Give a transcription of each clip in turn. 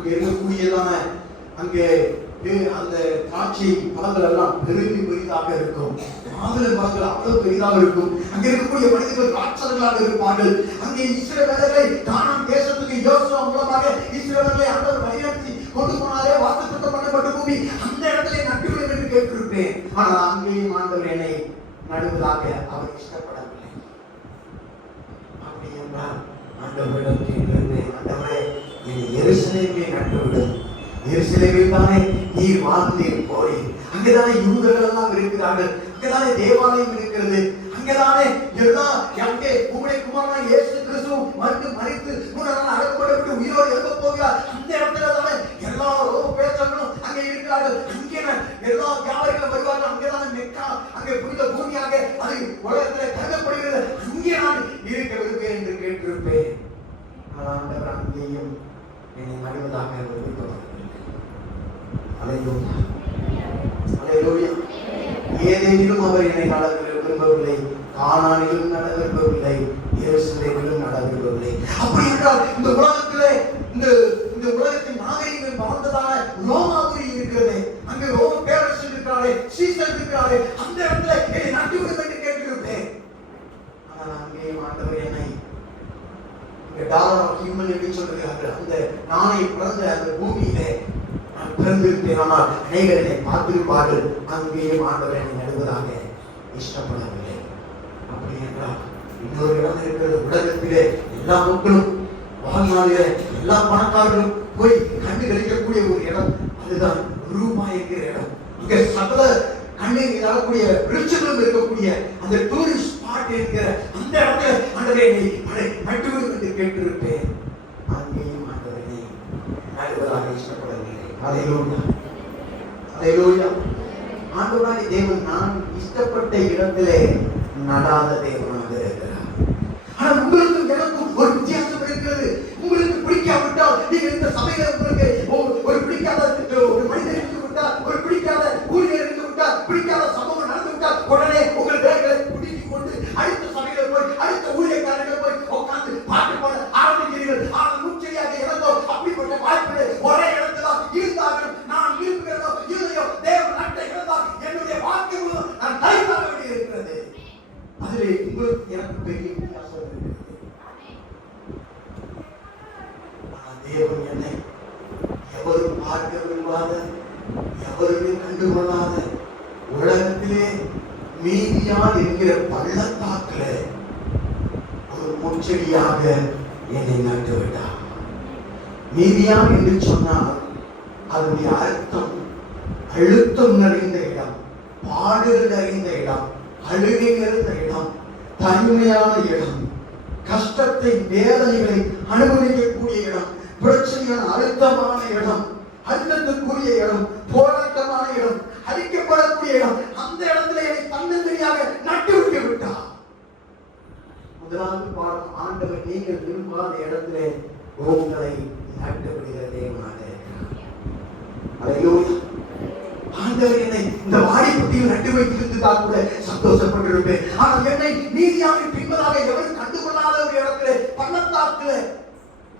அங்க இருக்கக்கூடியதான அங்கே அந்த திராட்சை பழங்கள் எல்லாம் பெரிதாக இருக்கும். மாதுளை பழங்கள் அவ்வளவு பெரிதாக இருக்கும். அங்க இருக்கக்கூடிய மனிதர்கள் ராட்சதர்களாக இருப்பார்கள். அங்கே இஸ்ரவேலர்களை கானான் தேசத்துக்கு யோசுவா மூலமாக இஸ்ரவேலர்களை ஆண்டவர் வழிநடத்தி கொண்டு போனாரே, வாக்குத்தத்தம் பண்ணப்பட்ட பூமி, அந்த இடத்துல நட்டுவிடும் என்று கேட்டிருப்பேன். ஆனால் அங்கேயும் ஆண்டவர் என்னை நடுவதாக அவர் இஷ்டப்படவில்லை. அப்படி என்றால் ஆண்டவரிடம் கேட்டிருந்தேன், ஆண்டவரே என்னை எருசலேமே நட்டுவிடும். எருசலேமில் தானே நீர் வாழ்ந்தீர் போய், அங்கேதானே யூதர்கள் எல்லாம் இருக்கிறார்கள், அங்கேதானே தேவாலயம் இருக்கிறது, அங்கேதானே எல்லாம் அங்கே உங்களுடைய குமாரனான இயேசு கிறிஸ்து மரித்து மூன்றாம் நாள் அடக்கப்பட்டு உயிரோடு எழுத போகிறார். அந்த இடத்துல தானே எல்லா பேசங்களும் அங்கே இருக்கிறார்கள். அங்கே எல்லா வியாபாரிகளும் வருவார்கள். அங்கேதானே மெக்கா, அங்கே புனித பூமியாக அது உலகத்தில் கருதப்படுகிறது. அங்கே நான் இருக்க விரும்புகிறேன் என்று கேட்டிருப்பேன். ஆண்டவர் அங்கேயும் என்னை நடுவதாக விரும்புகிறார். அல்லேலூயா, அல்லேலூயா. ஏதேனிலும் அவர் என்னை நட விரும்பவில்லை, கானானிலும் நட விரும்பவில்லை, எருசலேமிலும் நட விரும்பவில்லை. அப்படி என்றால் இந்த உலகத்திலே இந்த உலகத்தின் நாகரிகங்கள் வளர்ந்ததான ரோமாபுரி இருக்கிறது. அங்கே ரோம பேரரசு இருக்கிறாரே, சீசர் இருக்கிறாரே, அந்த இடத்துல என்னை நட்டுவிடும் என்று கேட்டிருப்பேன். ஆனால் அங்கேயும் ஆண்டவர் என்னை டாலர் ஆஃப் ஹியூமன் என்று சொல்லுகிறார்கள். அந்த நாணை பிறந்த அந்த பூமியிலே நான் பிறந்திருப்பேன். ஆனால் அநேகர் என்னை பார்த்திருப்பார்கள். அங்கேயும் ஆண்டவர் என்னை நடுவதாக இஷ்டப்படவில்லை. அப்படி என்றால் இன்னொரு இடம் இருக்கிறது. உலகத்திலே எல்லா மக்களும் வாழ்நாளிலே எல்லா பணக்காரர்களும் போய் கண்டு கழிக்கக்கூடிய ஒரு இடம், அதுதான் ரூபா என்கிற இடம். இங்க சகல கண்ணீர் தரக்கூடிய ரிச்சுகளும் இருக்கக்கூடிய அந்த டூரிஸ்ட் ஸ்பாட் என்கிற அந்த இடத்துல ஆண்டவரே என்னை நட்டுவிடும் என்று கேட்டிருப்பேன். அங்கேயும் ஆண்டவரை நடுவதாக இஷ்டப்படவில்லை. அல்லேலூயா, அல்லேலூயா. ஆண்டவராகிய தேவன் நான் இஷ்டப்பட்ட இடத்திலே நடாத தேவனாக இருக்கிறார். ஆனால் உங்களுக்கு எனக்கும் ஒரு வித்தியாசம் இருக்கிறது. உங்களுக்கு பிடிக்காவிட்டால் நீங்கள் இந்த சபையில உங்களுக்கு ஒரு பிடிக்காத ஒரு மனிதர் இருந்து விட்டால், ஒரு பிடிக்காத ஊழியர் இருந்து விட்டால், பிடிக்காத சம்பவம் நடந்து விட்டால், உடனே உங்கள் வேலைகளை கூட்டிக் கொண்டு அடுத்த சபையில போய் அடுத்த ஊழியக்காரர்கள் போய் உட்கார்ந்து பாட்டு பாட ஆரம்பிக்கிறீர்கள். ஆனால் முச்சரியாக இறந்தோ அப்படிப்பட்ட வாய்ப்பு ஒரே இடத்துல இருந்தாலும் நான் இருக்கிறதோ இல்லையோ தேவன் நட்ட இடத்தான் என்னுடைய வாக்கியம் நான் கைப்பாக வேண்டி இருக்கிறது. அதிலே உங்களுக்கு எனக்கு பெரிய வித்தியாசம் இருக்கிறது. தேவன் என்னை எவரும் பார்க்க விரும்பாத, எவருமே கண்டுகொள்ளாத உலகத்திலே மீதியான் என்கிற பள்ளத்தாக்கில ஒரு முச்செடியாக என்னை நட்டுவிட்டார். மீதியான் என்று சொன்னால் அதனுடைய அர்த்தம் அழுத்தம் நிறைந்த இடம், பாடுகள் நிறைந்த இடம், அழுகை நிறைந்த இடம், தனிமையான இடம், கஷ்டத்தை வேதனைகளை அனுபவிக்கக்கூடிய இடம், பிரச்சனையான அழுத்தமான இடம், அழுத்தத்துக்குரிய இடம், போராட்டமான இடம், அழிக்கப்படக்கூடிய இடம். அந்த இடத்துல என்னை தன்னந்தனியாக நட்டு விட்டு விட்டார். முதலாவது பாடம், ஆண்டவர் நீங்கள் விரும்பாத இடத்திலே உங்களை நட்டு விடுகிற தேவனாக இருக்கிறார். அல்லேலூயா. ஆண்டவர் என்னை இந்த வாடிப்பட்டியில் நட்டு வைத்திருந்ததா கூட சந்தோஷப்பட்டிருப்பேன். ஆனால் என்னை நீதியாவின் பின்பதாக எவரும் கண்டுகொள்ளாத ஒரு இடத்திலே பள்ளத்தாக்கிலே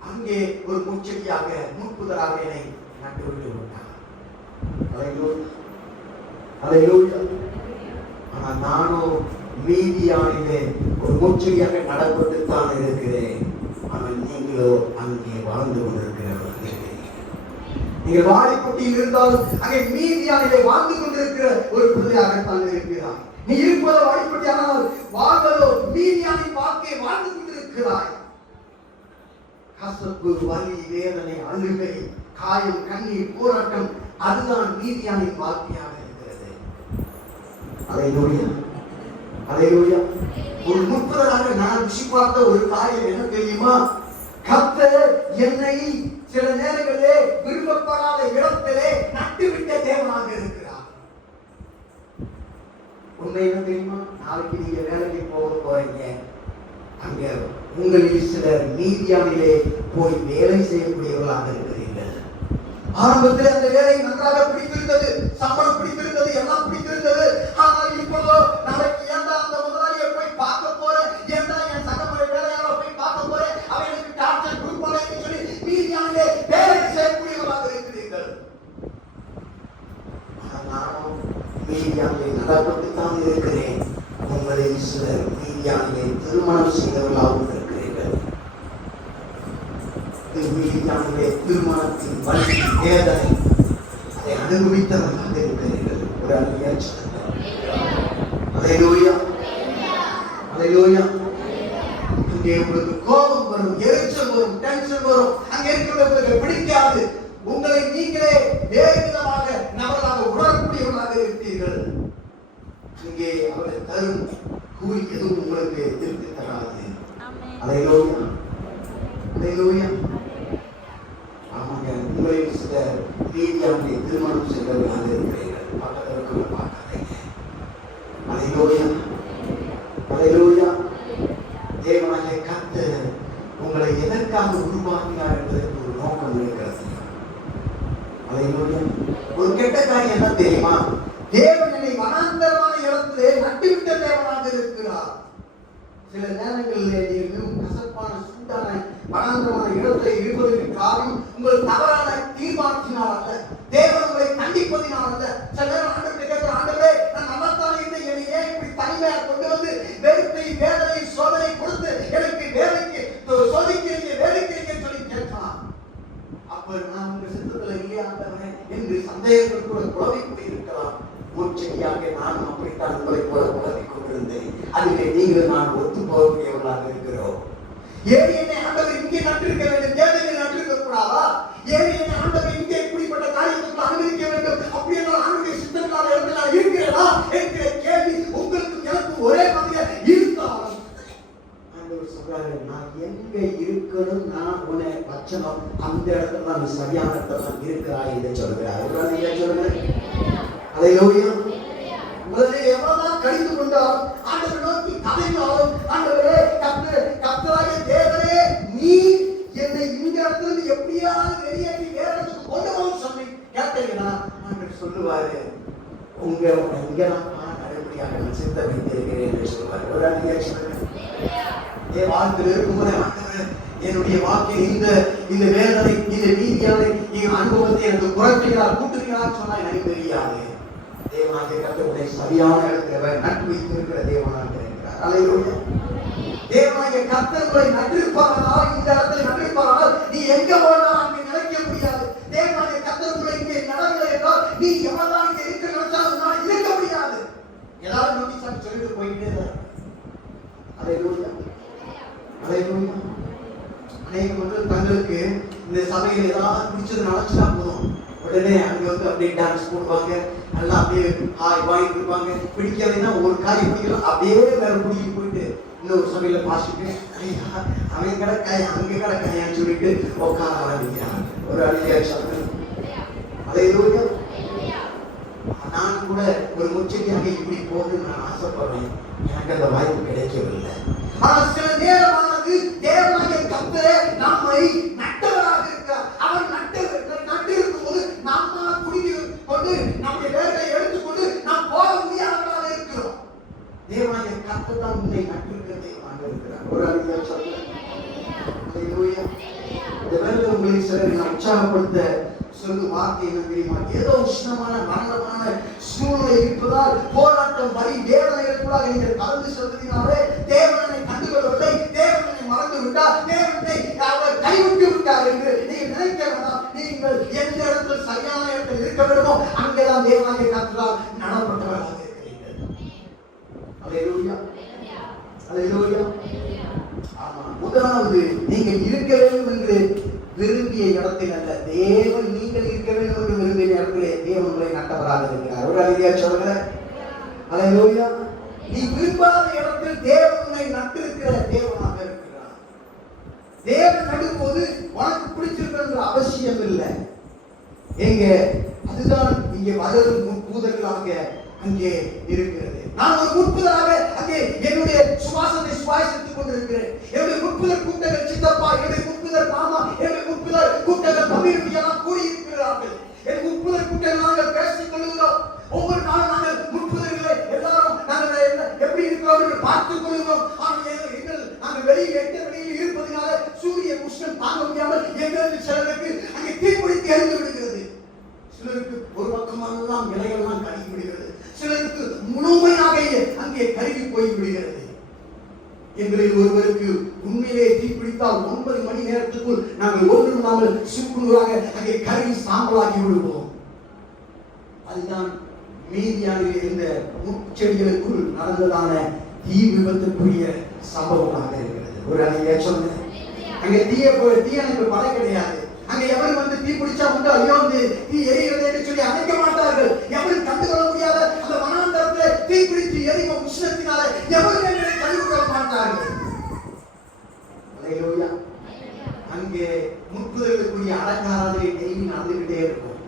அங்கே ஒரு முச்செடியாக முற்புதராக என்னை நட்டு விட்டு விட்டார். அல்லேலூயா, அல்லேலூயா. ஆனால் நானோ மீதியானிலே ஒரு முச்செடியாக நடப்பட்டுத்தான் இருக்கிறேன். ஆனால் நீங்களோ அங்கே வாழ்ந்து கொண்டிருக்கிறவர்கள். நீங்கள் வாடிப்பட்டியில் இருந்தாலும் அங்கே மீதியானிலே வாழ்ந்து கொண்டிருக்கிற ஒரு பிள்ளையாகத்தான் இருக்கிறாய். நீ இருப்பதோ வாடிப்பட்டி, ஆனால் வாழ்வதோ மீதியானின் வாழ்க்கையை வாழ்ந்து கொண்டிருக்கிறாய். கசப்பு, வலி, வேதனை, அழுகை, காயம், கண்ணீர், போராட்டம், அதுதான் மீதியானின் வாழ்க்கையாக இருக்கிறது. அல்லேலூயா, அல்லேலூயா. ஒரு முற்பதாக நான் ருசி பார்த்த ஒரு காரியம் என்ன தெரியுமா? கர்த்தர் என்னை சில நேரங்களிலே விரும்பப்படாத இடத்திலே நட்டுவிட்ட தேவனாக இருக்கிறார். உண்மை என்ன தெரியுமா? நாளைக்கு நீங்க வேலைக்கு போறீங்க. அங்க உங்களில் சிலர் மீதியானிலே போய் வேலை செய்யக்கூடியவர்களாக இருக்கிறீர்கள். ஆரம்பத்தில் அந்த வேலை நன்றாக பிடித்திருந்தது, சம்பளம் பிடித்திருந்தது, எல்லாம் பிடித்திருந்தது. ஆனால் இப்போதோ நாளைக்கு ஏண்டா அந்த முதலாளியை போய் பார்க்க போறேன், ஏண்டா என் சகமுறை வேலையாளரை போய் பார்க்க போறேன், அவனுக்கு டார்ச்சர் கொடுப்பாங்க சொல்லி மீதியானிலே வேலை செய்யக்கூடிய திருமணத்தின் வழி வேதனை அதை அனுபவித்தவர்களாக இருக்கிறீர்கள். ஒரு அனுபவிச்சு அல்லேலூயா அல்லேலூயா. இங்கே உங்களுக்கு கோபம் வரும், எரிச்சல் வரும், டென்ஷன் வரும். அங்கே இருக்கிறவர்களுக்கு பிடிக்காது. உங்களை நீங்களே வேறு விதமாக நபராக உணரக்கூடியவர்களாக இருப்பீர்கள். இங்கே அவர்கள் தரும் கூலி எதுவும் உங்களுக்கு திருப்தி தராது. அல்லேலூயா அல்லேலூயா. ஆமாங்க, உங்களில் சில ரீதியாக திருமணம் செய்தவர்களாக இருக்கிறீர்கள். பக்கத்திற்கு பார்க்காதீங்க. அல்லேலூயா அல்லேலூயா. தேவனாகிய கர்த்தர் உங்களை எதற்காக உருவாக்கினார் என்பதற்கு ஒரு நோக்கம் இருக்கிறது. அல்லேலூயா. ஒரு கெட்ட காரியம் என்ன தெரியுமா? தேவன் என்னை வனாந்தரமான இடத்திலே நட்டுவிட்ட தேவனாக இருக்கிறார். சில நேரங்களிலே நீங்கள் கசப்பான சூடான வனாந்தரமான இடத்திலே இருப்பதற்கு காரணம் உங்கள் தவறான தீர்மானத்தினால் அல்ல, தேவன் உங்களை கண்டிப்பதினால் அல்ல. சில நேரம் ஆண்டவரை கேட்கிற, ஆண்டவரே நான் நம்பத்தானே இல்லை, என்னை ஏன் இப்படி தனிமையாக கொண்டு வந்து வெறுப்பை வேதனை சோதனை கொடுத்து எனக்கு வேலைக்கு சோதிக்கிறீங்க வேலைக்கிறீங்க சொல்லி கேட்கலாம். அப்ப நான் உங்க சித்தத்தில் இல்லையா ஆண்டவரே என்று சந்தேகங்கள் கூட குழம்பி போயிருக்கலாம். முச்செடியாக நான் அப்படித்தான் உங்களை போல குழம்பிக் கொண்டிருந்தேன். அதிலே நீங்கள் நான் ஒத்து போகக்கூடியவர்களாக இருக்கிறோம். ஏன் என்னை ஆண்டவர் இங்கே நட்டிருக்க வேண்டும், தேவனை நட்டிருக்க கூடாதா? ஏன் என்னை ஆண்டவர் இங்கே இப்படிப்பட்ட காரியத்துக்கு அனுமதிக்க வேண்டும்? அப்படி என்றால் ஆண்டுடைய சித்தங்களாக இடத்துல இருக்கிறதா என்கிற கேள்வி உங்களுக்கு எனக்கு ஒரே மாதிரியாக இருந்தாலும் ஆண்டவர் சொல்றாரு, நான் எங்க இருக்கணும், நான் உன்னை பட்சணம் அந்த இடத்துல நான் சரியான இடத்துல இருக்கிறாய் என்று சொல்கிறார். சொல்லுங்க. அல்லேலூயா. முதல்ல எவ்வளவுதான் கடிந்து கொண்டாலும் ஆண்டவர் நோக்கி கதைந்தாலும், ஆண்டவரே கர்த்தராகிய தேவனே நீ என்னை இந்த இடத்துல எப்படியாவது வெளியேற்றி வேற இடத்துக்கு கொண்டு போக சொல்லி கேட்டீங்கன்னா ஆண்டவர் சொல்லுவாரு, உங்க இங்க நான் நடைமுறையாக நான் சித்தம் வைத்திருக்கிறேன் என்று சொல்லுவார். ஒரு அதிகாரி என் வாழ்க்கையில் இருக்கும்போது ஆண்டவர் என்னுடைய வாக்கில் இந்த வேதனை இந்த நீதியான அனுபவத்தை எனக்கு குறைக்கிறார் கூட்டுகிறார் சொன்னா எனக்கு தெரியாது. தேவனாகிய கர்த்தருடைய சரியான இடத்துல நட்டு வைத்திருக்கிற தேவனாக இருக்கிறார். அல்லேலூயா. தேவனாகிய கர்த்தரை நட்டிருப்பார்களால் இந்த இடத்துல நட்டிருப்பார்கள் நீ எங்க போனாலும் அங்கே நினைக்க முடியாது. தேவனாகிய கர்த்தரை இங்கே நடக்கலை என்றால் நீ எவ்வளவுதான் இங்கே இருக்க நினைச்சாலும் இருக்க முடியாது. எல்லாரும் நோக்கி சொல்லிட்டு போயிட்டே தான். அல்லேலூயா அல்லேலூயா. அநேக மக்கள் தங்களுக்கு இந்த சபையில் ஏதாவது பிடிச்சது நினைச்சா போதும் உடனே அங்க வந்து அப்படியே டான்ஸ் போடுவாங்க, நல்லா அப்படியே ஹாய் வாங்கிட்டு இருப்பாங்க. பிடிக்காதுன்னா ஒரு காரியம் பிடிக்கலாம் அப்படியே வேற பிடிக்கிட்டு போயிட்டு இன்னொரு சபையில பாசிட்டு அவன் கிடக்காய் அங்க கிடக்காயான்னு சொல்லிட்டு உட்கார ஆரம்பிக்கிறாங்க. ஒரு அழியாச்சு. அல்லேலூயா. நான் கூட ஒரு முச்சடியாக இப்படி போகணும்னு நான் ஆசைப்படுறேன். எனக்கு அந்த வாய்ப்பு கிடைக்கவில்லை. ஆனால் சில நேரமானது தேவனாகிய கர்த்தரே நம்மை நட்டவராக இருக்கிறார். அவர் நட்டிருக்கும் போது நம்ம குடித்து கொண்டு நம்முடைய வேர்களை எடுத்துக்கொண்டு நாம் போக முடியாதவர்களாக இருக்கிறோம். தேவனாகிய கர்த்தர் தான் உன்னை நட்டிருக்கிற தேவனாக இருக்கிறார். ஒரு அறிஞர் சொல்றார். இந்த வேலை உங்களை சிலர் நான் உற்சாகப்படுத்த சொல்லு வார்த்தை என்ன தெரியுமா? ஏதோ உஷ்ணமான மரணமான சூழ்நிலை இருப்பதால் போராட்டம் வரி வேதனைகளுக்குள்ளாக நீங்கள் கலந்து செல்வதனாலே தேவனை கண்டுகொள்ளவில்லை, தேவனை மறந்து விட்டார், தேவனை அவர் கைவிட்டு விட்டார் என்று நீங்கள் நினைக்க வேண்டாம். நீங்கள் எந்த இடத்தில் சரியான இடத்தில் இருக்க வேண்டுமோ அங்கேதான் தேவனாகிய கர்த்தரால் நடப்பட்டவர்களாக இருக்கிறீர்கள். அல்லேலூயா அல்லேலூயா. ஆமா, முதலாவது நீங்கள் இருக்க வேண்டும் என்று விரும்பிய இடத்தில் அல்ல, தேவன் நீங்கள் இருக்க வேண்டும் என்று விரும்பிய இடத்திலே தேவன் உங்களை நட்டவராக இருக்கிறார். ஒரு அழகியா சொல்லுங்க. அல்லேலூயா. நீ விரும்பாத இடத்தில் தேவன் உன்னை நட்டிருக்கிற தேவனாக இருக்கிறார். தேவன் நடும்போது உனக்கு பிடிச்சிருக்கிற அவசியம் இல்லை. எங்க அதுதான் இங்கே வளரும் முற்பூதர்களாக அங்கே இருக்கிறது. நான் ஒரு முற்புதராக அங்கே என்னுடைய சுவாசத்தை சுவாசித்துக் கொண்டிருக்கிறேன். என்னுடைய முற்புதர் கூட்டங்கள் சித்தப்பா, என்னுடைய முற்புதர் மாமா, என்னுடைய முற்புதர் கூட்டங்கள் கம்யூனிட்டி எல்லாம் கூடியிருக்கிறார்கள். என் முற்புதர் கூட்டங்கள் நாங்கள் பேசிக் கொள்கிறோம். ஒவ்வொரு நாளும் நாங்கள் முற்புதர்களை எல்லாரும் நாங்கள் எப்படி இருக்கிறோம் என்று பார்த்துக் கொள்கிறோம். நாங்கள் வெளியில் எட்ட வெளியில் இருப்பதனால சூரிய உஷ்ணம் தாங்க முடியாமல் எங்களுக்கு சிலருக்கு அங்கே தீப்பிடித்து எரிந்து விடுகிறது. சிலருக்கு ஒரு பக்கமானதான் விலையெல்லாம் கருகி விடுகிறது. சிலருக்கு முழுமையாக அங்கே கருகி போய் விடுகிறது. எங்களில் ஒருவருக்கு உண்மையிலே தீ மணி நேரத்துக்குள் நாங்கள் ஒன்றுமில்லாமல் சுக்குநூறாக அங்கே கறி சாம்பலாகி விடுவோம். அதுதான் மீதியான இந்த முச்செடிகளுக்குள் நடந்ததான தீ விபத்துக்குரிய சம்பவமாக இருக்கிறது. ஒரு அங்கே சொன்ன அங்கே தீயணைப்பு படை கிடையாது. அங்கே எவரும் வந்து தீ பிடிச்சா உண்டு ஐயோ தீ எரிகிறது சொல்லி அணைக்க மாட்டார்கள். எவரும் கண்டுகொள்ள முடியாத அந்த வனாந்தரத்தில் தீ பிடித்து எரிவ உஷ்ணத்தினால எவரும் என்னை கண்டுகொள்ள மாட்டார்கள். அங்கே முற்புதலுக்குரிய அடங்காரதை டெய்லி நடந்துகிட்டே இருக்கும்.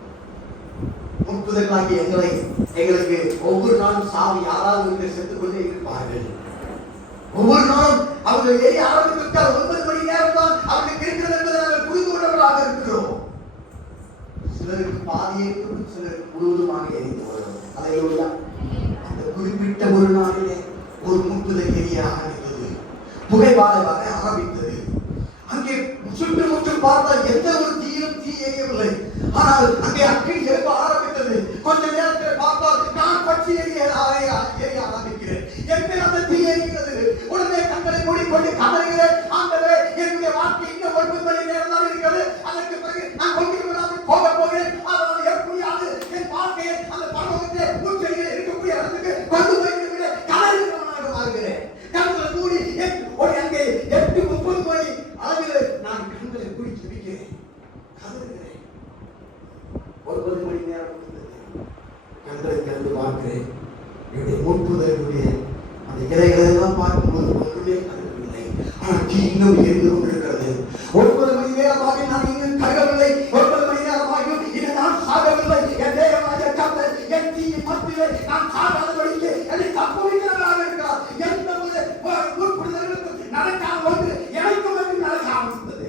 முற்புதலாகி எங்களுக்கு ஒவ்வொரு நாளும் சாவி யாராவது செத்துக் கொண்டே இருப்பார்கள். ஒவ்வொரு நாளும் அவர்கள் எரிய ஆரம்பித்தால் 9 மணி நேரம் தான் அவர்களுக்கு இருக்கிறது என்பதை நாங்கள் புரிந்து கொண்டவர்களாக இருக்கிறோம். சிலருக்கு பாதியே இருக்கும், சிலருக்கு முழுவதுமாக எரிந்து வரும். அதையோடு அந்த குறிப்பிட்ட ஒரு நாளிலே ஒரு முற்புதல் எரிய ஆரம்பித்தது, புகைவாலை வர ஆரம்பித்தது. அங்கே சுற்றுமுற்றும் பார்த்தால் எந்த ஒரு தீயிலும் தீ எரியவில்லை. ஆனால் அங்கே அக்கறை எழுப்ப ஆரம்பித்தது. கொஞ்ச நேரத்தில் பார்த்தால் நான் பற்றி எரிய ஆரம்பிக்கிறேன். எங்கே அந்த தீ எரிகிறது. உடனே கண்களை மூடிக்கொண்டு கதறுகிறேன், ஆண்டவரே என்னுடைய வாழ்க்கை இன்னும் 9 மணி நேரம் தான் இருக்கிறது. அதற்கு பிறகு நான் கொண்டிருப்பதாக போக போகிறேன். அதனால் எப்படியாவது என் வாழ்க்கையை அந்த பரலோகத்திலே பூச்செடியில் இருக்கக்கூடிய இடத்துக்கு கொண்டு போய் கதறுகிறவனாக மாறுகிறேன். கண்களை மூடி அங்கே 8:30 மணி அளவில் நான் கண்களை மூடி ஜெபிக்கிறேன், கதறுகிறேன். 9 மணி நேரம் கண்களை திறந்து பார்க்கிறேன். என்னுடைய முற்புதலுடைய அந்த இலைகளை எல்லாம் பார்க்கும்போது ஒன்றுமே கருவில்லை. ஆனால் தீ இன்னும் எரிந்து கொண்டிருக்கிறது. 9 மணி நேரமாக நான் இன்னும் கருகவில்லை. 9 மணி நேரமாகியும் இன்னும் நான் சாகவில்லை. என் தேவனாகிய கர்த்தர் என் தீயின் மத்தியிலே நான் சாகாதபடிக்கு என்னை தப்புவிக்கிறவராக இருக்கிறார். எந்த ஒரு முற்புதலுக்கும் நடக்காத ஒன்று எனக்கும் வந்து நடக்க ஆரம்பித்தது.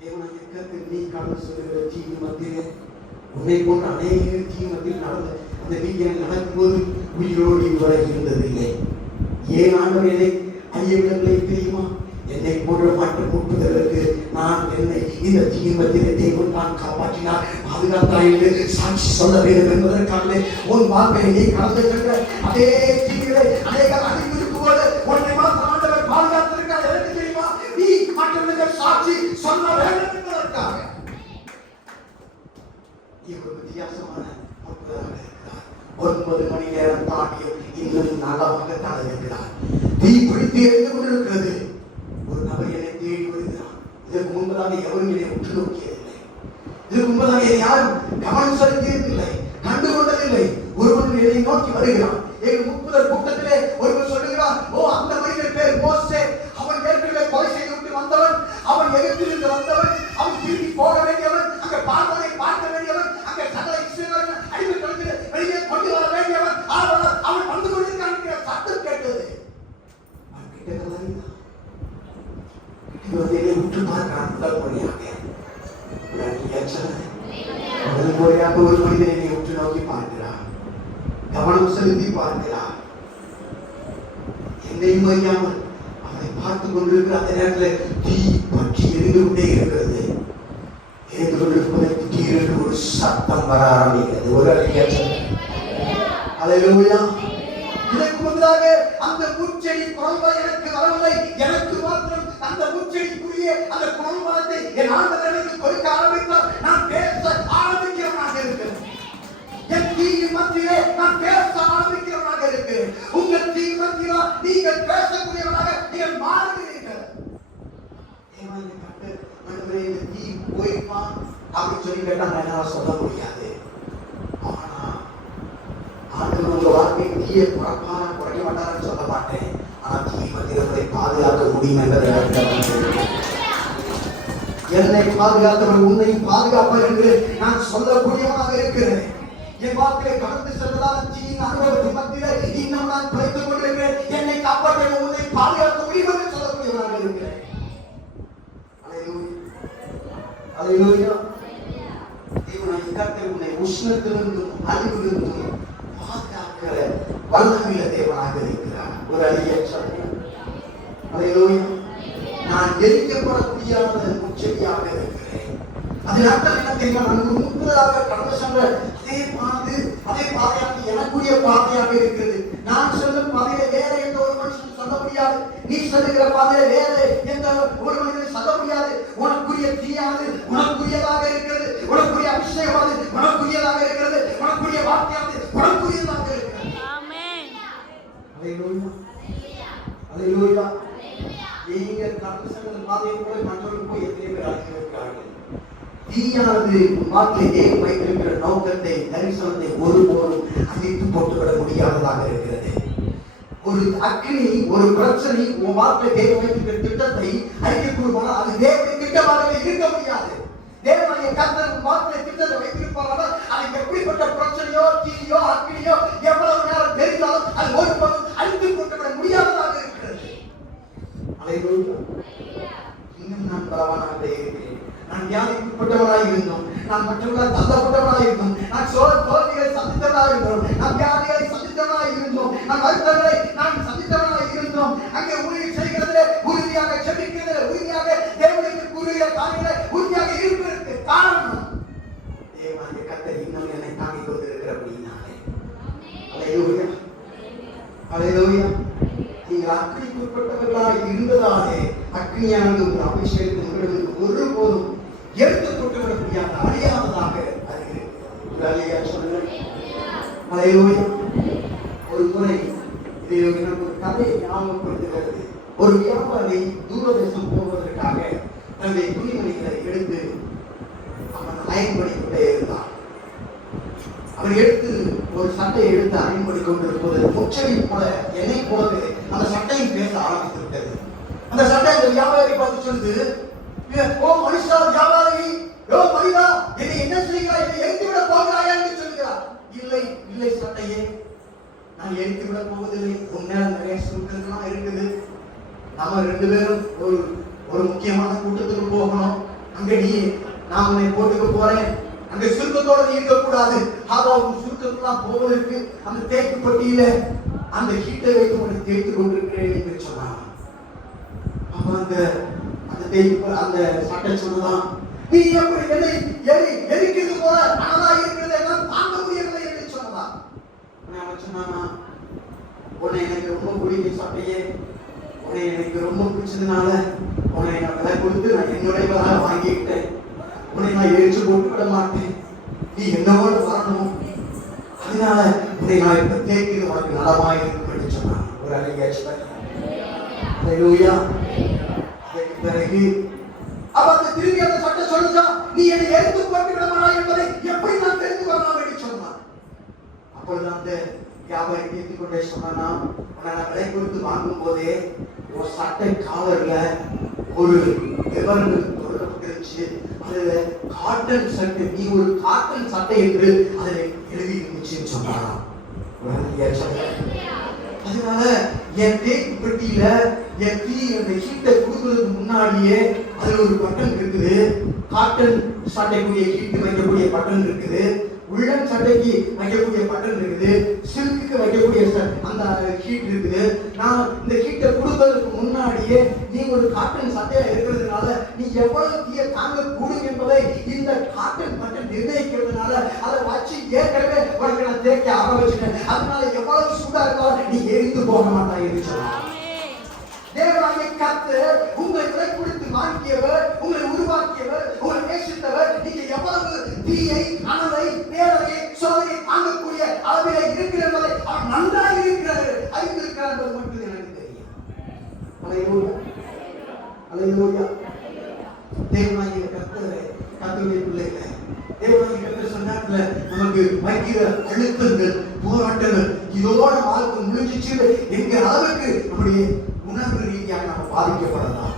தேவனாகிய கர்த்தர் நீ கடந்து சொல்லுகிற தீயின் மத்தியிலே உன்னை போன்ற அநேக தீ மத்தியில் நடந்த அந்த வீட்டில் நடக்கும்போது உயிரோடு இதுவரை இருந்ததில்லை. ஏன் ஆண்டவரே ஐயவிடங்களை தெரியுமா? என்னை போன்ற மாற்று முற்புதலுக்கு நான் என்னை இந்த தீமத்திலே தேவன் தான் காப்பாற்றினார், பாதுகாத்தார் என்று சாட்சி சொல்ல வேண்டும் என்பதற்காக உன் வாழ்க்கையை நீ கடந்து சென்ற அதே தீவிரை அநேக அறிவிருக்கு போது உன்னை மாற்ற ஆண்டவர் பாதுகாத்திருக்கார். எனக்கு தெரியுமா? நீ மற்றவர்களுக்கு சாட்சி சொல்ல வேண்டும் என்பதற்காக இவர் வித்தியாசமான முற்புதலாக இருக்கிறார். 9 மணி நேரம் தாண்டியும் இன்னும் நலமாக தான் இருக்கிறார். தீ பிடித்து எரிந்து கொண்டிருக்கிறது. ஒரு நபர் என்னை தேடி வருகிறார். இதற்கு முன்பதாக எவரும் என்னை உற்று நோக்கியதில்லை. இதற்கு முன்பதாக யாரும் கவனம் செலுத்தியதில்லை, கண்டுகொண்டதில்லை. ஒருவன் என்னை நோக்கி வருகிறான். எங்கள் முற்புதல் கூட்டத்திலே ஒருவர் சொல்லுகிறார், ஓ அந்த மனிதன் பேர் மோசே, அவன் ஏற்கனவே கொலை செய்து விட்டு வந்தவன், அவன் எகிப்திலிருந்து வந்தவன், அவன் திரும்பி போக வேண்டியவன், அங்கே பார்வனை பார்க்க வேண்டியவன், அங்கே சகல இஸ்ரவேலர்கள் அடிமைகளுக்கு வெளியே கொண்டு வர வேண்டியவன். ஆனால் அவன் வந்து கொண்டிருக்கான் என்கிற சத்தம் கேட்டது. அவன் கிட்ட உற்று பார்க்கிறான். முதல் முறையாக ஒரு மனிதனை உற்று நோக்கி பார்க்கிறான், கவனம் செலுத்தி பார்க்கிறான். என்னையும் அறியாமல் அவனை பார்த்துக் கொண்டிருக்கிற அந்த நேரத்தில் தீ பற்றி எரிந்து கொண்டே இருக்கிறது. எரிந்து கொண்டிருப்பதற்கு தீரென்று ஒரு சத்தம் வர ஆரம்பிக்கிறது. ஒரு அல்லேலூயா. இதற்கு முன்னதாக அந்த முச்செடி குழம்பை எனக்கு வரவில்லை. எனக்கு மாத்திரம் அந்த முச்செடிக்குரிய அந்த குழம்பத்தை என் ஆண்டவருக்கு கொடுக்க ஆரம்பித்தால் நான் பேச ஆரம்பிக்கிறவனாக இருக்கிறேன். என் தீயின் மத்தியிலே நான் பேச ஆரம்பிக்கிறவனாக இருக்கிறேன். உங்கள் தீ மத்தியிலா நீங்கள் பேசக்கூடியவனாக நீங்கள் மாறுகிறீர்கள். இந்த தீ போயிருப்பா அப்படின்னு சொல்லி கேட்டா என்னால சொல்ல முடியாது. ஆனா ஆண்டவர் உங்க வாழ்க்கை தீயை குறைப்பாரா குறைக்க மாட்டாரான்னு சொல்ல மாட்டேன். ஆனா தீ மத்தியிலே பாதுகாக்க முடியும் என்பதை என்னை பாதுகாத்தவர் உன்னையும் பாதுகாப்பார் என்று நான் சொல்லக்கூடியவனாக இருக்கிறேன். என் வாழ்க்கையை கடந்து சென்றதால் தீயின் அனுபவத்தின் மத்தியிலே இன்னும் நான் பிழைத்துக் கொண்டிருக்கிறேன். என்னை காப்பாற்ற உன்னை பாதுகாக்க முடியும் என்று சொல்லக்கூடியவனாக இருக்கிறேன். அல்லேலூயா. தேவனாகிய கர்த்தர் உன்னை உஷ்ணத்திலிருந்தும் அழிவிலிருந்தும் பாதுகாக்கிற வல்லமையுள்ள தேவனாக இருக்கிறார். ஒரு அழிய சொல்றேன். அல்லேலூயா. நான் எரிக்கப்படக்கூடிய முச்செடியாக இருக்கிறேன். அதில் அர்த்தம் என்ன தெரியுமா? நான் முன்பதாக கடந்து சென்ற அதே பாதையாக எனக்குரிய பாதையாக இருக்கிறது. நான் சொல்லும் பாதையை வேற எந்த ஒரு மனுஷன் சொல்ல முடியாது. முடியாது. நீ சொல்லுகிற பாதையில வேற எந்த ஒரு மனிதனும் சொல்ல முடியாது. உனக்குரிய தீயானது உனக்குரியதாக இருக்கிறது. உனக்குரிய அபிஷேகம் உனக்குரியதாக இருக்கிறது. உனக்குரிய வார்த்தையானது உனக்குரியதாக இருக்கிறது. ஆமென். அல்லேலூயா. அல்லேலூயா. நீங்கள் கடந்து சென்ற பாதையை போல மற்றவர்கள் போய் எத்தனை பேர் அழைக்கிறார்கள். தீயானது வார்த்தையை வைத்திருக்கிற நோக்கத்தை தரிசனத்தை ஒருபோதும் அழித்து போட்டுவிட முடியாததாக இருக்கிறது. ஒரு அக்னி ஒரு பிரச்சனை உன் வாழ்க்கை தேவ வைத்திருக்கிற திட்டத்தை அழிக்கக்கூடுமானால் அது தேவனுடைய திட்டமாகவே இருக்க முடியாது. தேவனுடைய கர்த்தர் வாழ்க்கை திட்டத்தை வைத்திருப்பார்கள். அது எப்படிப்பட்ட பிரச்சனையோ தீயோ அக்னியோ எவ்வளவு நேரம் தெரிந்தாலும் அது ஒருபோதும் அழித்து போட்டுவிட முடியாததாக இருக்கிறது. அல்லேலூயா. இன்னும் நான் பலவானாக இருக்கிறேன். நான் வியாதிப்பட்டவராய் இருந்தோம். நான் மற்றவர்களால் தள்ளப்பட்டவராய் இருந்தோம். நான் தோல்விகளை சந்தித்தவராய் இருந்தோம். நான் வியாதிகளை சந்தித்தவராய் இருந்தோம். நான் வருத்தங்களை நான் சந்தித்தவராய் இருந்தோம். அங்கே ஊழியம் செய்கிறதிலே உறுதியாக செபிக்கிறதிலே உறுதியாக தேவனுக்கு கூறுகிற காரியங்களை உறுதியாக இருப்பதற்கு காரணம் தேவனுடைய கர்த்தர் இன்னும் என்னை தாங்கிக் கொண்டிருக்கிறபடியினாலே. அல்லேலூயா. அல்லேலூயா. நீங்கள் அக்னிக்குட்பட்டவர்களாய் இருந்ததாலே அக்னியானது ஒரு அபிஷேகத்தை உங்களுக்கு ஒருபோதும் எடுத்து போட்டு விட முடியாத அழியாததாக ஒரு முறை இது எனக்கு ஒரு கதையை ஞாபகப்படுத்துகிறது. ஒரு வியாபாரி தூரதேசம் போவதற்காக தன்னுடைய துணிமணிகளை எடுத்து அவன் அயன் பண்ணிக்கொண்டே இருந்தான். அவர் எடுத்து ஒரு சட்டையை எடுத்து அயன் பண்ணி கொண்டிருப்பது முச்சடி போல என்னை போலவே அந்த சட்டையை பேச ஆரம்பித்து விட்டது. அந்த சட்டை அந்த வியாபாரி பார்த்து சொல்லுது, ஓ மனுஷா வியாபாரி, ஓ மனிதா, என்னை என்ன செய்கிறாய், என்னை எரித்து விட போகிறாயா என்று சொல்கிறார். இல்லை இல்லை சட்டையே, நான் எரித்து விட போவதில்லை. உன்னால நிறைய சுருக்கங்கள்லாம் இருக்குது. நாம ரெண்டு பேரும் ஒரு முக்கியமான கூட்டத்துக்கு போகணும். அங்க நான் உன்னை போட்டுக்க போறேன். அங்க சுருக்கத்தோட நீ இருக்கக்கூடாது. அதாவது சுருக்கத்துலாம் போவதற்கு அந்த தேக்கு பட்டியில அந்த ஹீட்டை வைத்து உன்னை தேய்த்து கொண்டிருக்கிறேன் என்று சொன்னான். அப்ப அந்த சட்டை சொல்லுதான், நீ எப்படி என்னை எரிக்கிறது போல அனலா இருக்கிறது எல்லாம் தாங்க முடியவில்லை என்று சொன்னதான். அவன் சொன்னானா, உன்னை எனக்கு ரொம்ப பிடிக்கும் சட்டையே, உன்னை எனக்கு ரொம்ப பிடிச்சதுனால உன்னை நான் விலை கொடுத்து நான் என்னுடைய வாங்கிக்கிட்டேன். உன்னை நான் எரிச்சு போட்டு விட மாட்டேன். நீ என்னோட வரணும். அதனால உன்னை நான் இப்ப தேய்க்கிறது உனக்கு நலமாக இருக்கும் என்று சொன்னான். ஒரு அழகிய பிறகு அப்ப அந்த திரும்பி அந்த சட்டை சொல்லுச்சா, நீ என்னை எடுத்து போட்டு விடமாடா என்பதை எப்படி நான் தெரிந்து வரலாம் என்று சொன்னான். அப்பொழுது அந்த வியாபாரி கேட்டுக் கொண்டே சொன்னானா, உன்னை நான் விலை கொடுத்து வாங்கும் போதே ஒரு சட்டை காலர்ல ஒரு விவரங்கள் தொடரப்பட்டிருச்சு. அதுல காட்டன் சட்டை, நீ ஒரு காட்டன் சட்டை என்று அதில் எழுதி இருந்துச்சுன்னு சொன்னாராம். அதனால என் தேக்கு பெட்டியில என் அந்த ஹீட்டை கொடுக்கிறதுக்கு முன்னாடியே அதுல ஒரு பட்டன் இருக்குது. காட்டன் சட்டைக்குரிய ஹீட்டு வைக்கக்கூடிய பட்டன் இருக்குது. உள்ளன் சட்டைக்கு வைக்கக்கூடிய பட்டன் இருக்குது. சில்க்கு வைக்கக்கூடிய அந்த ஹீட் இருக்குது. நான் இந்த ஹீட்டை கொடுக்கிறதுக்கு முன்னாடியே நீ ஒரு காட்டன் சட்டையா இருக்கிறதுனால நீ எவ்வளவு தீய தாங்க கூடும் என்பதை இந்த காட்டன் பட்டன் நிர்ணயிக்கிறதுனால அதை வச்சு ஏற்கனவே உனக்கு நான் தேக்க ஆரம்பிச்சிட்டேன். அதனால எவ்வளவு சூடா இருந்தாலும் நீ எரிந்து போக மாட்டாய் என்று சொன்னார். தேவனாகிய கர்த்தர் உங்களை விலை கொடுத்து வாங்கியவர், உங்களை உருவாக்கியவர், உங்களை நேசித்தவர். நீங்க எவ்வளவு தீயை அனலை நேரலை சோதனை தாங்கக்கூடிய அளவிலே இருக்கிற என்பதை அவர் நன்றாக இருக்கிறார், அறிந்திருக்கிறார் என்பது மட்டும் எனக்கு தெரியும். அல்லேலூயா. அல்லேலூயா. தேவனாகிய கர்த்தரே, கர்த்தருடைய பிள்ளைகளே, தேவனாகிய கர்த்தர் சொன்னார்ல, நமக்கு வைக்கிற அழுத்தங்கள் போராட்டங்கள் இதோட வாழ்க்கை முடிஞ்சிச்சு என்கிற அளவுக்கு நம்முடைய உணர்வு ரீதியாக நம்ம பாதிக்கப்படலாம்.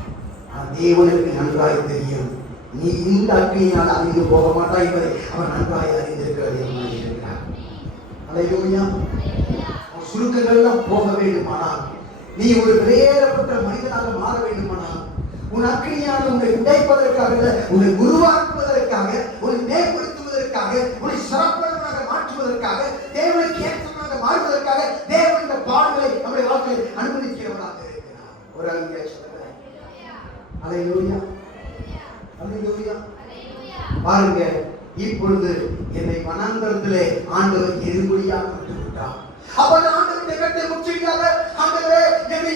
தேவனுக்கு நன்றாய் தெரியும், நீ இந்த அக்னியினால் அறிந்து போக மாட்டாய் என்பதை அவர் நன்றாய் அறிந்திருக்கிறது. அல்லேலூயா. சுருக்கங்கள்லாம் போக வேண்டுமானால், நீ ஒரு வெளியேறப்பட்ட மனிதனாக மாற வேண்டுமானால், உன் அக்னியானது உன்னை உடைப்பதற்காக, உன்னை உருவாக்குவதற்காக, உன்னை மேம்படுத்துவதற்காக, உன்னை சிறப்பானவனாக மாற்றுவதற்காக, தேவனுக்கு ஏற்றமாக மாறுவதற்காக தேவன் இந்த பாடுகளை நம்முடைய வாழ்க்கையில் அனுமதிக்கிறவராக இருக்கிறார். ஒரு அங்கே சொல்லுங்க. அல்லேலூயா. அல்லேலூயா. பாருங்க, இப்பொழுது என்னை வனாந்தரத்திலே ஆண்டவர் எதிர்படியாக விட்டு விட்டார். அப்ப ஆண்டவருடைய கட்டளை முற்றியாக ஆண்டவரே என்னை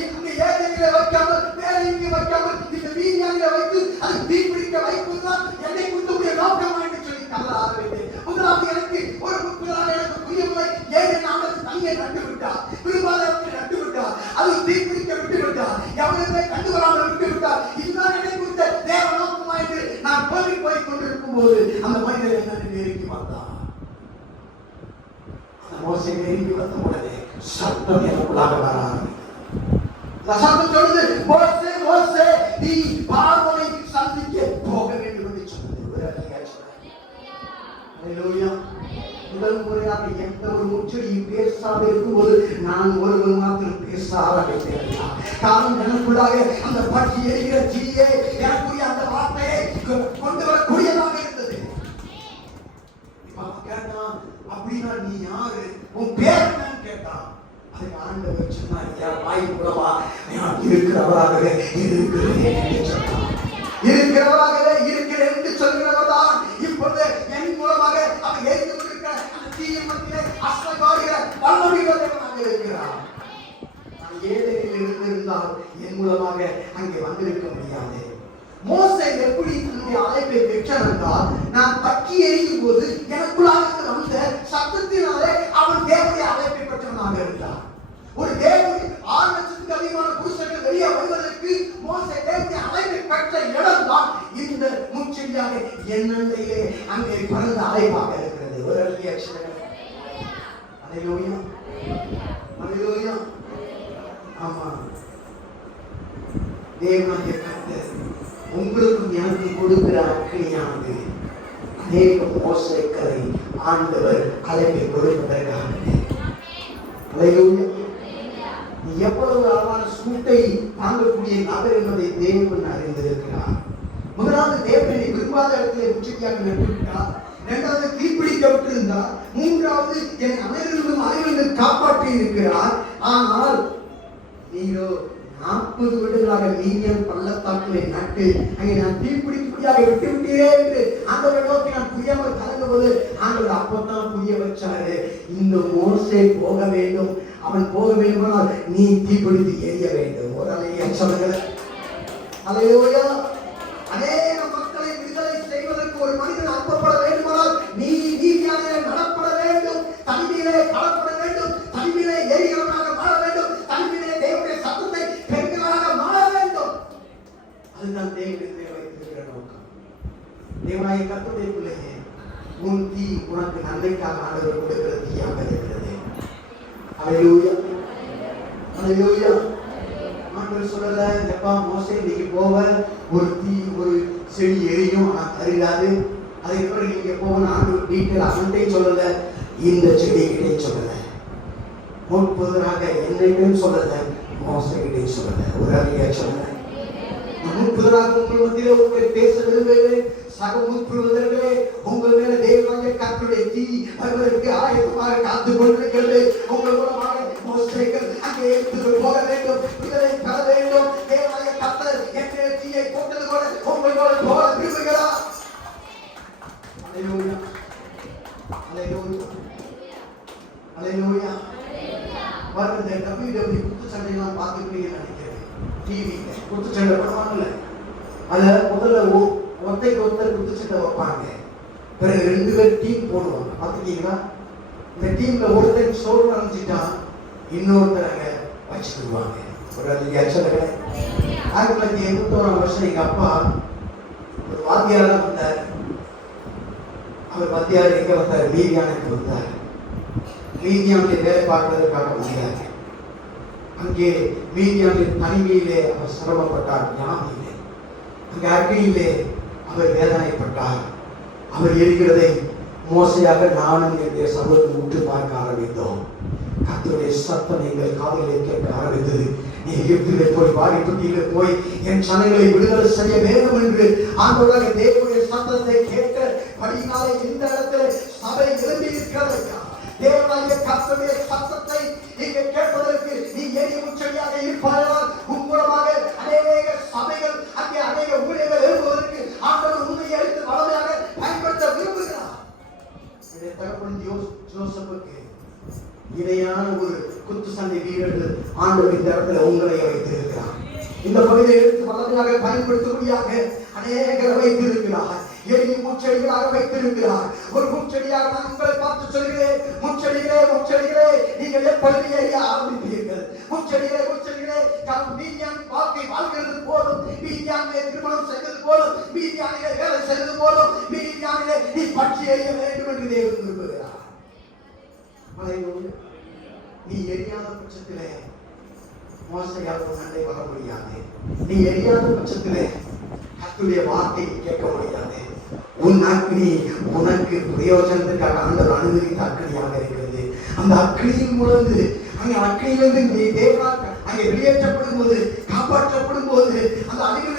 இடத்திலே வைக்காமல் வேற எங்கே வைக்காமல் இந்த மீதியானிலே வைத்து அது தீப்பிடிக்க வைப்பதுதான் என்னை குறித்துடைய நோக்கமா என்று சொல்லி கவலை ஆரம்பித்தேன். முதலாவது எனக்கு ஒரு புத்தகராக எனக்கு புரியவில்லை. ஏன் நாமக்கு தனியை நட்டு விட்டார், விரும்பாதவர்களை நட்டு விட்டார், அது தீப்பிடிக்க விட்டு விட்டார், எவருமே கண்டு வராமல் விட்டு விட்டார். இதுதான் என்னை குறித்த தேவ நோக்கமா என்று நான் கோவில் போய் கொண்டிருக்கும் போது அந்த மனிதர் என்ன நெருங்கி வந்தார். மோசே நெருங்கி வந்த உடனே சத்தம் எனக்குள்ளாக வர ஆரம்பித்தது. சத்தம் சொல்லுது, மோசே மோசே நீ பார்வோனை சந்திக்க போக வேண்டும் என்று சொன்னது. ஹல்லேலூயா. முதல் முறையாக எந்த ஒரு முச்சடியும் பேசாத இருக்கும்போது நான் ஒருவர் மாத்திரம் பேச ஆரம்பித்தேன். காரணம் எனக்குள்ளாக அந்த பற்றி எரிகிற தீயை எனக்குரிய அந்த வார்த்தையை கொண்டு வரக்கூடியதாக இருந்தது. கேட்டான், அப்படின்னா நீ யாரு, உன் பேர் என்னன்னு கேட்டான். அதுக்கு ஆண்டவர் சொன்னார், என் வாய் மூலமா நான் இருக்கிறவராகவே இருக்கிறேன் என்று சொன்னான். இருக்கிறவராகவே இருக்கிறேன் என்று சொல்கிறவர்தான் இப்பொழுது என் மூலமாக அவர் எரிந்து கொண்டிருக்கிற அந்த தீயை மத்தியிலே அஸ்தகாரிகிற வல்லமையுள்ளவனாக இருக்கிறார். நான் ஏழையில் இருந்திருந்தால் என் மூலமாக அங்கே வந்திருக்க முடியாது. மோசே எப்படி தன்னுடைய அழைப்பை பெற்றான் என்றால், நான் பற்றி எரியும் போது எனக்குள்ளாக வந்த சத்தத்தினாலே அவன் தேவனுடைய அழைப்பை பெற்றவனாக இருந்தான். ஒரு தேவனுடைய 6 லட்சத்துக்கு அதிகமான புருஷர்கள் வெளியே வருவதற்கு மோசே தேவனுடைய அழைப்பை பெற்ற இடம் தான் இந்த முச்செடியாக என்னண்டையிலே அங்கே பிறந்த அழைப்பாக இருக்கிறது. ஒரு ரியாக்ஷன். ஹல்லேலூயா, ஹல்லேலூயா. ஆமா, தேவனாகிய கர்த்தர் உங்களுக்கும் எனக்கும் கொடுக்கிற அக்கினியானது அநேக மோசைகளை ஆண்டவர் அழைப்பை கொடுப்பதற்காக. ஹல்லேலூயா. நீ எவ்வளவு அளவான சூட்டை தாங்கக்கூடிய நபர் என்பதை தேவன் அறிந்திருக்கிறார். முதலாவது தேவனை விரும்பாத இடத்திலே முச்சடியாக நட்டுவிட்டார். இரண்டாவது தீப்பிடிக்க விட்டிருந்தார். மூன்றாவது என் அனைவரும் அனைவருந்து காப்பாற்றி இருக்கிறார். ஆனால் நீரோ 40 வருடங்களாக மீதியான் பள்ளத்தாக்கிலே நட்டு அங்கே நான் தீப்பிடிக்கும்படியாக விட்டு விட்டீரே என்று ஆண்டவரை நோக்கி நான் புரியாமல் கலங்கும்போது ஆண்டவர் அப்பதான் புரிய வச்சாரு, இந்த மோசே போக வேண்டும், அவன் போக வேண்டுமானால் நீ தீப்பிடித்து எரிய வேண்டும். ஒரு அலையை சொல்லுங்க. ஹல்லேலூயா. அநேக மக்களை விடுதலை செய்வதற்கு ஒரு மனிதன் அனுப்பப்பட வேண்டுமானால் நீ நீதியானே நடப்பட வேண்டும், தனிமையிலே களப்பட வேண்டும், தனிமையிலே எரிகிறவனாக மாற வேண்டும், தனிமையிலே தேவனுடைய சத்தத்தை பெண்களாக மாற வேண்டும். அதுதான் தேவனுடைய வைத்திருக்கிற நோக்கம். தேவனாய கர்த்தருடைய பிள்ளையே, உன் தீ உனக்கு நன்மைக்காக ஆண்டவர் கொடுக்கிற தீயாக இருக்கிறது. ஹல்லேலூயா, ஹல்லேலூயா. ஆண்டவர் சொல்லல, எப்பா மோசே நீங்க போவ ஒரு தீ ஒரு செடி எரியும், ஆனா தெரியாது. அதுக்கப்புறம் நீங்க போவ ஆண்டவர் டீட்டெயில் அவன்கிட்டே சொல்லல, இந்த செடிகிட்டே சொல்லல, முற்புதராக என்னைக்கும் சொல்லல, மோசைகிட்டே சொல்லல. ஒரு அறிய சொல்லல. முற்புதராக உங்கள் மத்தியிலே உங்களை பேச விரும்புகிறேன். சக முற்புதர்களே, உங்கள் மேல தேவனாகிய கர்த்தருடைய தீ வருவதற்கு ஆயத்தமாக காத்துக் கொண்டிருக்கிறது. உங்கள் மூலமாக மோசைகள் அங்கே எடுத்து போக வேண்டும், விடுதலை பெற வேண்டும். தேவனாகிய கர்த்தர் என்ற தீயை போட்டது போல உங்களோடு போக விரும்புகிறார். ஹல்லேலூயா, ஹல்லேலூயா, ஹல்லேலூயா. பாருங்க, WWE குத்துச்சண்டையெல்லாம் பார்த்துருப்பீங்கன்னு நினைக்கிறேன். டிவியில குத்துச்சண்டை பண்ணுவாங்கல்ல, அதுல முதல்ல ஒருத்தைக்கு ஒருத்தர் குத்துச்சண்டை வைப்பாங்க, பிறகு 2 பேர் டீம் போடுவாங்க. பார்த்துக்கீங்களா? இந்த டீம்ல ஒருத்தர் சோறு அரைஞ்சிட்டா இன்னொருத்தராக வச்சுக்குவாங்க. ஒரு சொல்லுங்க. 1981 எங்க அப்பா ஒரு வாத்தியாரா வந்தார். அவர் வாத்தியார் எங்க வந்தார்? மீதியானுக்கு வந்தார். மீதியானுடைய வேலை பார்ப்பதற்காக வந்தார். அங்கே மீதியானின் தனிமையிலே அவர் சிரமப்பட்டார். ஞானியிலே அங்கே அக்னியிலே அவர் வேதனைப்பட்டார். அவர் எரிகிறதை மோசையாக நானும் என்னுடைய சமூகத்தை உற்று பார்க்க ஆரம்பித்தோம். கர்த்தருடைய சத்தம் எங்கள் காதிலே கேட்க ஆரம்பித்தது. நீ எகிப்திலே போய் பாடிப்பட்டியிலே போய் என் ஜனங்களை விடுதலை செய்ய வேண்டும் என்று ஆண்டவராகிய தேவனுடைய சத்தத்தை கேட்க படியினாலே இந்த இடத்துல சபை எழும்பி இருக்கிறது. தேவனாகிய கர்த்தருடைய சத்தத்தை நீங்க கேட்பதற்கு நீ எரிய முச்சடியாக இருப்பாயால் உன் மூலமாக அநேக சபைகள் அங்கே அநேக ஊழியர்கள் எழுப்புவதற்கு ஆண்டவர் உண்மையை எடுத்து வளமையாக பயன்படுத்த விரும்புகிறார். தகப்பன் ஜோசப்புக்கு இணையான ஒரு குத்து சண்டை வீரர்கள் ஆண்டவர் இந்த இடத்துல உங்களை வைத்திருக்கிறார். தொழிலை எடுத்து வல்லமையாக பயன்படுத்தும்படியாக அநேகரை வைத்திருக்கிறார். எளிய முச்செடிகளாக வைத்திருக்கிறார். ஒரு முச்செடியாக நான் உங்களை பார்த்து சொல்கிறேன், முச்செடிகளே முச்செடிகளே, நீங்கள் எப்பொழுது ஏறிய ஆரம்பிப்பீர்கள்? முச்செடிகளே முச்செடிகளே, மீதியான் வாழ்க்கை வாழ்கிறது போலும், மீதியானிலே திருமணம் செய்தது போலும், மீதியானிலே வேலை செய்தது போலும், மீதியானிலே நீ பற்றி எறிய வேண்டும் என்று தேவன் விரும்புகிறார். நீ எரியாத பட்சத்திலே மோசையால் சண்டை வர முடியாது. நீ எரியாத பட்சத்திலே கர்த்தருடைய வார்த்தையை கேட்க முடியாது. உன் அக்னி உனக்கு பிரயோஜனத்துக்காக ஆண்டவர் அனுமதித்த அக்னியாக இருக்கிறது. அந்த அக்னியின் மூலம் அங்கே அக்னியிலிருந்து நீ தேவனாக அங்கே வெளியேற்றப்படும் போது, காப்பாற்றப்படும் போது, அந்த அழிவு